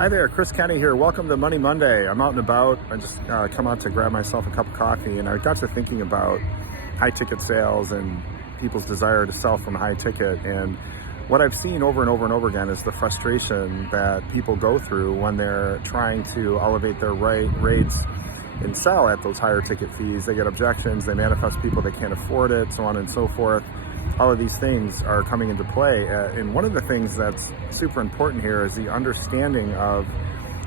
Hi there, Chris Kenny here. Welcome to Money Monday. I'm out and about. I just come out to grab myself a cup of coffee, and I got to thinking about high ticket sales and people's desire to sell from high ticket. And what I've seen over and over and over again is the frustration that people go through when they're trying to elevate their rates and sell at those higher ticket fees. They get objections, they manifest people that can't afford it, so on and so forth. All of these things are coming into play. And one of the things that's super important here is the understanding of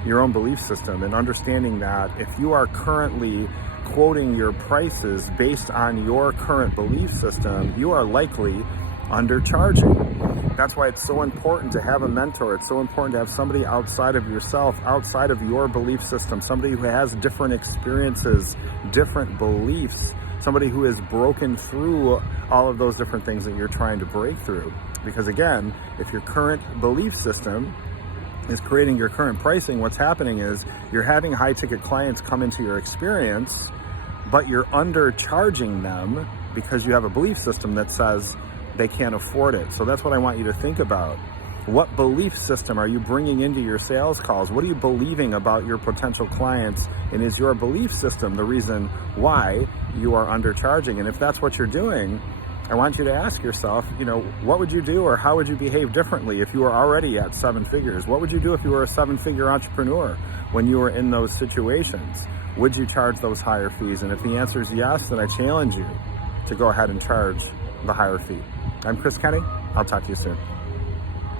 your own belief system, and understanding that if you are currently quoting your prices based on your current belief system, you are likely undercharging. That's why it's so important to have a mentor. It's so important to have somebody outside of yourself, outside of your belief system, somebody who has different experiences, different beliefs, somebody who has broken through all of those different things that you're trying to break through. Because again, if your current belief system is creating your current pricing, what's happening is you're having high ticket clients come into your experience, but you're undercharging them because you have a belief system that says they can't afford it. So that's what I want you to think about. What belief system are you bringing into your sales calls? What are you believing about your potential clients? And is your belief system the reason why you are undercharging? And if that's what you're doing, I want you to ask yourself, what would you do, or how would you behave differently if you were already at seven figures? What would you do if you were a seven-figure entrepreneur when you were in those situations? Would you charge those higher fees? And if the answer is yes, then I challenge you to go ahead and charge the higher fee. I'm Chris Kenny. I'll talk to you soon.